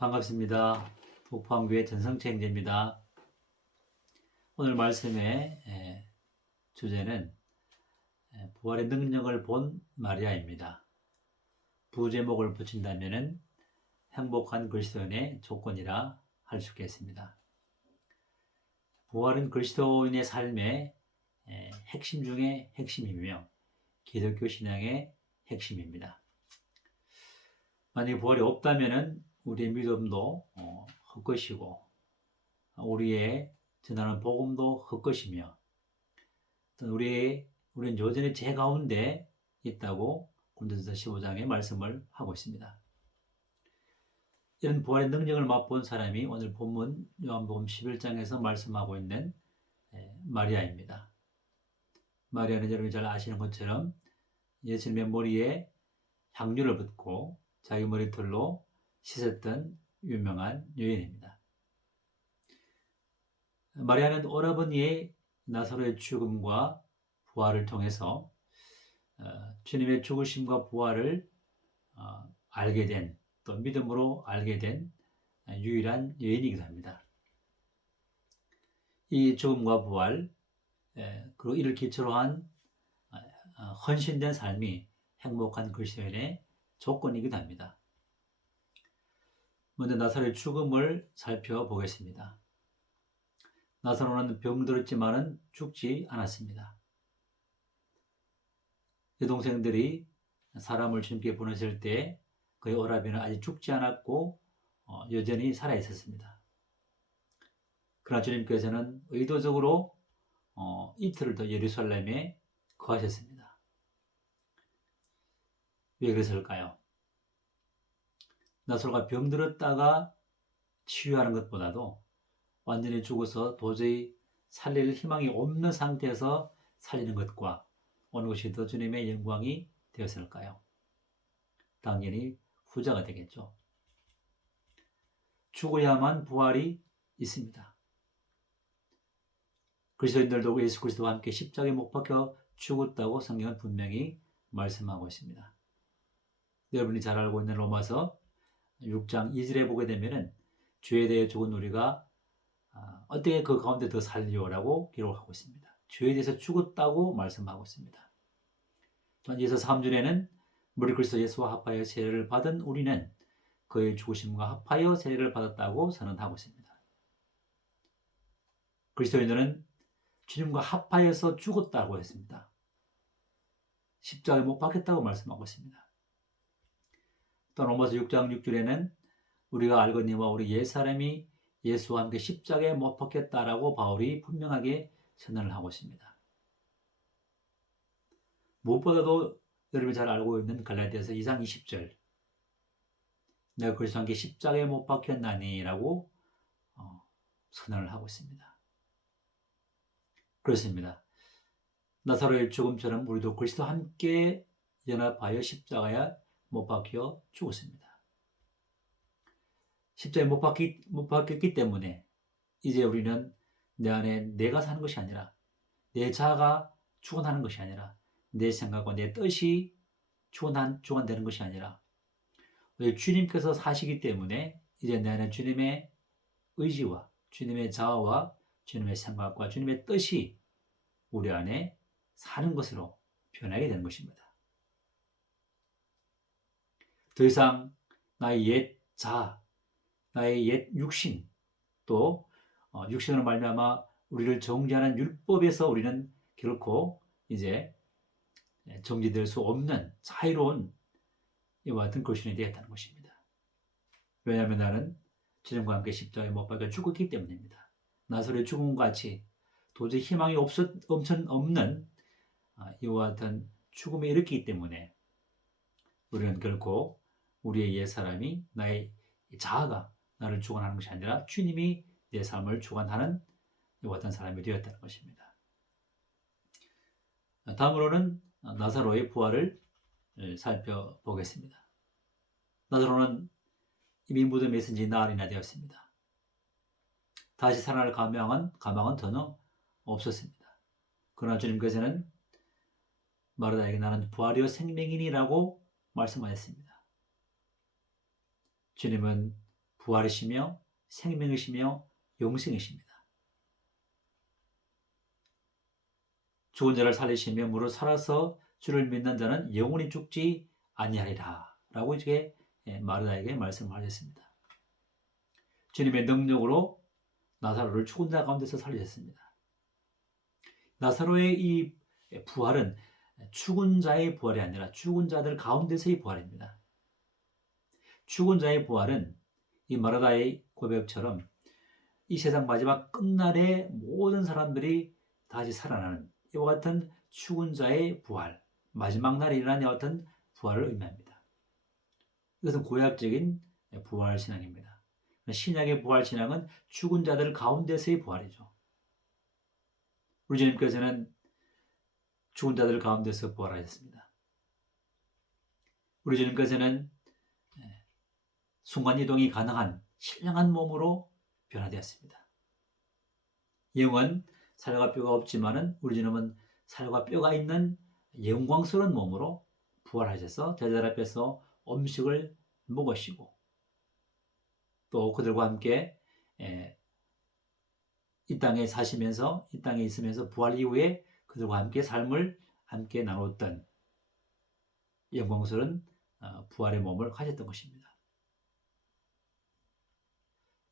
반갑습니다. 북포항교회 전성채 형제입니다. 오늘 말씀의 주제는 부활의 능력을 본 마리아입니다. 부제목을 붙인다면 행복한 그리스도인의 조건이라 할 수 있겠습니다. 부활은 그리스도인의 삶의 핵심 중의 핵심이며 기독교 신앙의 핵심입니다. 만약에 부활이 없다면 우리의 믿음도 헛것이고 우리의 전하는 복음도 헛것이며 우리는 여전히 죄 가운데 있다고 고린도전서 15장에 말씀을 하고 있습니다. 이런 부활의 능력을 맛본 사람이 오늘 본문 요한복음 11장에서 말씀하고 있는 마리아입니다. 마리아는 여러분이 잘 아시는 것처럼 예수님의 머리에 향유를 붓고 자기 머리털로 씻었던 유명한 여인입니다. 마리아는 오라버니의 나사로의 죽음과 부활을 통해서 주님의 죽으심과 부활을 알게 된, 또 믿음으로 알게 된 유일한 여인이기도 합니다. 이 죽음과 부활, 그리고 이를 기초로 한 헌신된 삶이 행복한 그리스도인의 조건이기도 합니다. 먼저 나사로의 죽음을 살펴보겠습니다. 나사로는 병들었지만은 죽지 않았습니다. 여동생들이 사람을 주님께 보냈을 때 그의 오라비는 아직 죽지 않았고 여전히 살아 있었습니다. 그러나 주님께서는 의도적으로 이틀을 더 예루살렘에 거하셨습니다. 왜 그랬을까요? 나사로가 병들었다가 치유하는 것보다도 완전히 죽어서 도저히 살릴 희망이 없는 상태에서 살리는 것과 어느 것이 더 주님의 영광이 되었을까요? 당연히 후자가 되겠죠. 죽어야만 부활이 있습니다. 그리스도인들도 예수 그리스도와 함께 십자가에 못 박혀 죽었다고 성경은 분명히 말씀하고 있습니다. 여러분이 잘 알고 있는 로마서 6장 2절에 보게 되면은 죄에 대해 죽은 우리가 어떻게 그 가운데 더 살리오라고 기록하고 있습니다. 죄에 대해서 죽었다고 말씀하고 있습니다. 또한 예서 3절에는 무리 그리스도 예수와 합하여 세례를 받은 우리는 그의 죽으심과 합하여 세례를 받았다고 선언하고 있습니다. 그리스도인들은 주님과 합하여서 죽었다고 했습니다. 십자가에 못 박혔다고 말씀하고 있습니다. 또 로마서 6장 6절에는 우리가 알거니와 우리 옛사람이 예수와 함께 십자가에 못 박혔다라고 바울이 분명하게 선언을 하고 있습니다. 무엇보다도 여러분이 잘 알고 있는 갈라디아서 2장 20절 내가 그리스도와 함께 십자가에 못 박혔나니 라고 선언을 하고 있습니다. 그렇습니다. 나사로의 죽음처럼 우리도 그리스도와 함께 연합하여 십자가에 못 박혀 죽었습니다. 십자가에 못 박혔기 때문에 이제 우리는 내 안에 내가 사는 것이 아니라 내 자아가 주관하는 것이 아니라 내 생각과 내 뜻이 주관되는 것이 아니라 주님께서 사시기 때문에 이제 내 안에 주님의 의지와 주님의 자아와 주님의 생각과 주님의 뜻이 우리 안에 사는 것으로 변하게 되는 것입니다. 더 이상 나의 옛 자아, 나의 옛 육신, 또 육신으로 말미암아 우리를 정죄하는 율법에서 우리는 결코 이제 정죄될 수 없는 자유로운 이와 같은 그리스도인이 되었다는 것입니다. 왜냐하면 나는 주님과 함께 십자가에 못 박혀 죽었기 때문입니다. 나사로의 죽음과 같이 도저히 희망이 없는 이와 같은 죽음에 이르기 때문에 우리는 결코 우리의 옛사람이 나의 자아가 나를 주관하는 것이 아니라 주님이 내 삶을 주관하는 이와 같은 사람이 되었다는 것입니다. 다음으로는 나사로의 부활을 살펴보겠습니다. 나사로는 이미 무덤에 있은 지 나흘이나 되었습니다. 다시 살아날 가망은 전혀 없었습니다. 그러나 주님께서는 마르다에게 나는 부활이요 생명이니라고 말씀하셨습니다. 주님은 부활이시며 생명이시며 영생이십니다. 죽은 자를 살리시며 무릇 살아서 주를 믿는 자는 영원히 죽지 아니하리라 라고 이제 마르다에게 말씀하셨습니다. 주님의 능력으로 나사로를 죽은 자 가운데서 살리셨습니다. 나사로의 이 부활은 죽은 자의 부활이 아니라 죽은 자들 가운데서의 부활입니다. 죽은 자의 부활은 이 마르다의 고백처럼 이 세상 마지막 끝날에 모든 사람들이 다시 살아나는 이와 같은 죽은 자의 부활, 마지막 날에 일어나는 이와 같은 부활을 의미합니다. 이것은 구약적인 부활 신앙입니다. 신약의 부활 신앙은 죽은 자들 가운데서의 부활이죠. 우리 주님께서는 죽은 자들 가운데서 부활하셨습니다. 우리 주님께서는 순간이동이 가능한 신령한 몸으로 변화되었습니다. 영은 살과 뼈가 없지만은 우리 주님은 살과 뼈가 있는 영광스러운 몸으로 부활하셔서 제자들 앞에서 음식을 먹으시고 또 그들과 함께 이 땅에 사시면서 이 땅에 있으면서 부활 이후에 그들과 함께 삶을 함께 나눴던 영광스러운 부활의 몸을 가졌던 것입니다.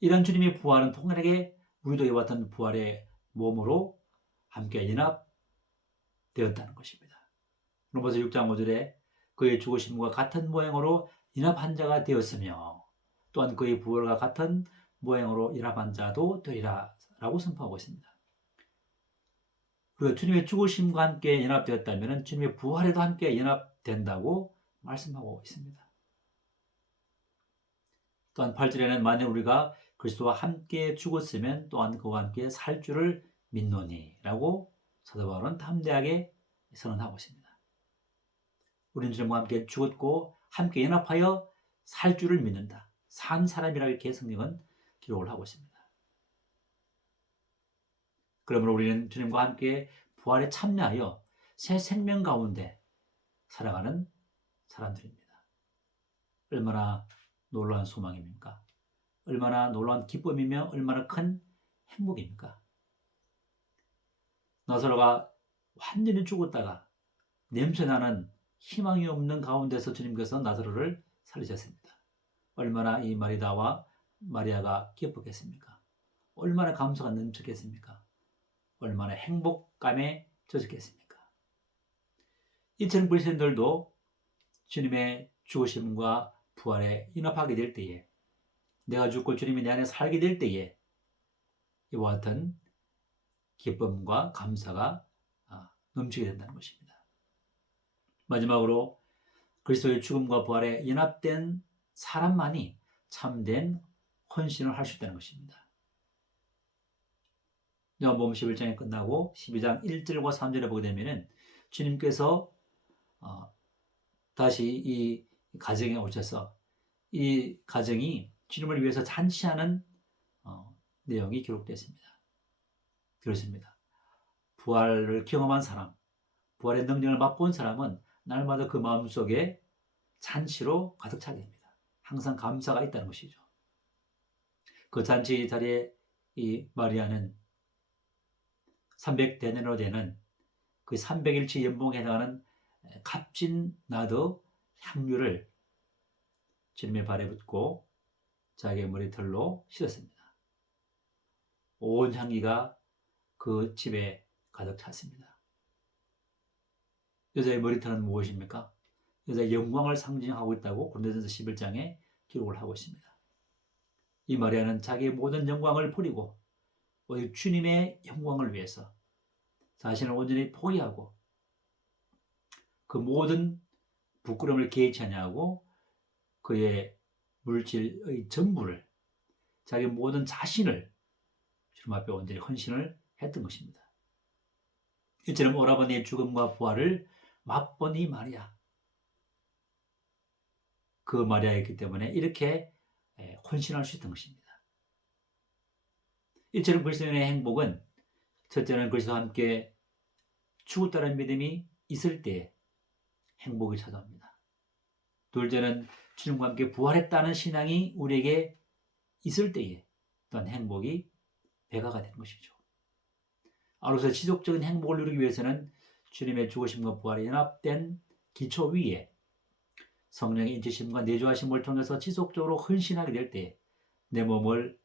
이런 주님의 부활은 통일하게 우리도 이와 같은 부활의 몸으로 함께 연합되었다는 것입니다. 로마서 6장 5절에 그의 죽으심과 같은 모양으로 연합한 자가 되었으며 또한 그의 부활과 같은 모양으로 연합한 자도 되리라 라고 선포하고 있습니다. 그리고 주님의 죽으심과 함께 연합되었다면 주님의 부활에도 함께 연합된다고 말씀하고 있습니다. 또한 8절에는 만약 우리가 그리스도와 함께 죽었으면 또한 그와 함께 살 줄을 믿노니 라고 사도 바울은 담대하게 선언하고 있습니다. 우리는 주님과 함께 죽었고 함께 연합하여 살 줄을 믿는다. 산 사람이라고 이렇게 성경은 기록을 하고 있습니다. 그러므로 우리는 주님과 함께 부활에 참여하여 새 생명 가운데 살아가는 사람들입니다. 얼마나 놀라운 소망입니까? 얼마나 놀라운 기쁨이며 얼마나 큰 행복입니까? 나사로가 완전히 죽었다가 냄새나는 희망이 없는 가운데서 주님께서 나사로를 살리셨습니다. 얼마나 이 마리다와 마리아가 기뻤겠습니까? 얼마나 감사가 넘쳤겠습니까? 얼마나 행복감에 젖었겠습니까? 이처럼 그리스도인들도 주님의 죽으심과 부활에 연합하게 될 때에 내가 죽고 주님이 내 안에 살게 될 때에 이와 같은 기쁨과 감사가 넘치게 된다는 것입니다. 마지막으로 그리스도의 죽음과 부활에 연합된 사람만이 참된 헌신을 할 수 있다는 것입니다. 요한복음 11장이 끝나고 12장 1절과 3절에 보게 되면 주님께서 다시 이 가정에 오셔서 이 가정이 주님을 위해서 잔치하는 내용이 기록되었습니다. 그렇습니다. 부활을 경험한 사람, 부활의 능력을 맛본 사람은 날마다 그 마음속에 잔치로 가득 차게 됩니다. 항상 감사가 있다는 것이죠. 그 잔치 자리에 이 마리아는 300데나리로 되는 그 300일치 연봉에 해당하는 값진 나드 향유를 주님의 발에 붓고 자기의 머리털로 씻었습니다. 온 향기가 그 집에 가득 찼습니다. 여자의 머리털은 무엇입니까? 여자의 영광을 상징하고 있다고 고린도전서 11장에 기록을 하고 있습니다. 이 마리아는 자기의 모든 영광을 버리고 오직 주님의 영광을 위해서 자신을 온전히 포기하고 그 모든 부끄러움을 개의치 아니하고 그의 물질의 전부를 자기 모든 자신을 주님 앞에 온전히 헌신을 했던 것입니다. 이처럼 오라버니의 죽음과 부활을 맛본 이 마리아, 그 마리아였기 때문에 이렇게 헌신할 수 있던 것입니다. 이처럼 그리스도인의 행복은 첫째는 그리스도와 함께 죽었다는 믿음이 있을 때 행복이 찾아옵니다. 둘째는 주님과 함께 부활했다는 신앙이 우리에게 있을 때에 또한 행복이 배가가 되는 것이죠. 아울러서 지속적인 행복을 누리기 위해서는 주님의 죽으심과 부활이 연합된 기초 위에 성령의 인치심과 내주하심을 통해서 지속적으로 헌신하게 될 때에 내 몸을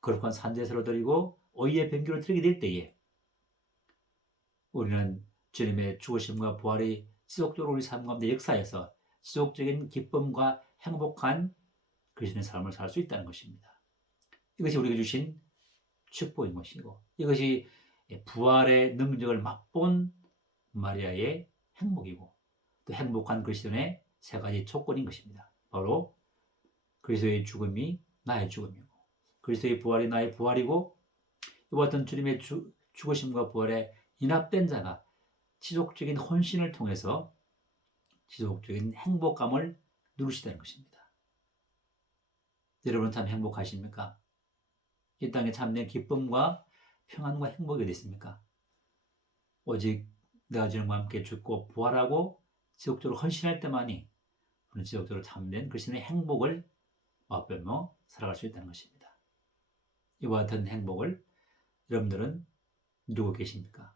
거룩한 산제사로 드리고 의의 변규를 드리게 될 때에 우리는 주님의 죽으심과 부활이 지속적으로 우리 삶 가운데 역사해서 지속적인 기쁨과 행복한 그리스도의 삶을 살 수 있다는 것입니다. 이것이 우리에게 주신 축복인 것이고 이것이 부활의 능력을 맛본 마리아의 행복이고 또 행복한 그리스도의 세 가지 조건인 것입니다. 바로 그리스도의 죽음이 나의 죽음이고 그리스도의 부활이 나의 부활이고 이와 같은 주님의 죽으심과 부활에 인합된 자가 지속적인 헌신을 통해서 지속적인 행복감을 누리시다는 것입니다. 여러분은 참 행복하십니까? 이 땅에 참된 기쁨과 평안과 행복이 어디 있습니까? 오직 내가 주님과 함께 죽고 부활하고 지속적으로 헌신할 때만이 우리는 지속적으로 참된 그리스도의 행복을 맛보며 살아갈 수 있다는 것입니다. 이와 같은 행복을 여러분들은 누리고 계십니까?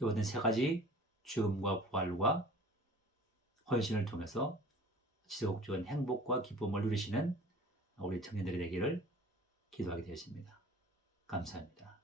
이와 같은 세 가지 죽음과 부활과 헌신을 통해서 지속적인 행복과 기쁨을 누리시는 우리 청년들이 되기를 기도하게 되었습니다. 감사합니다.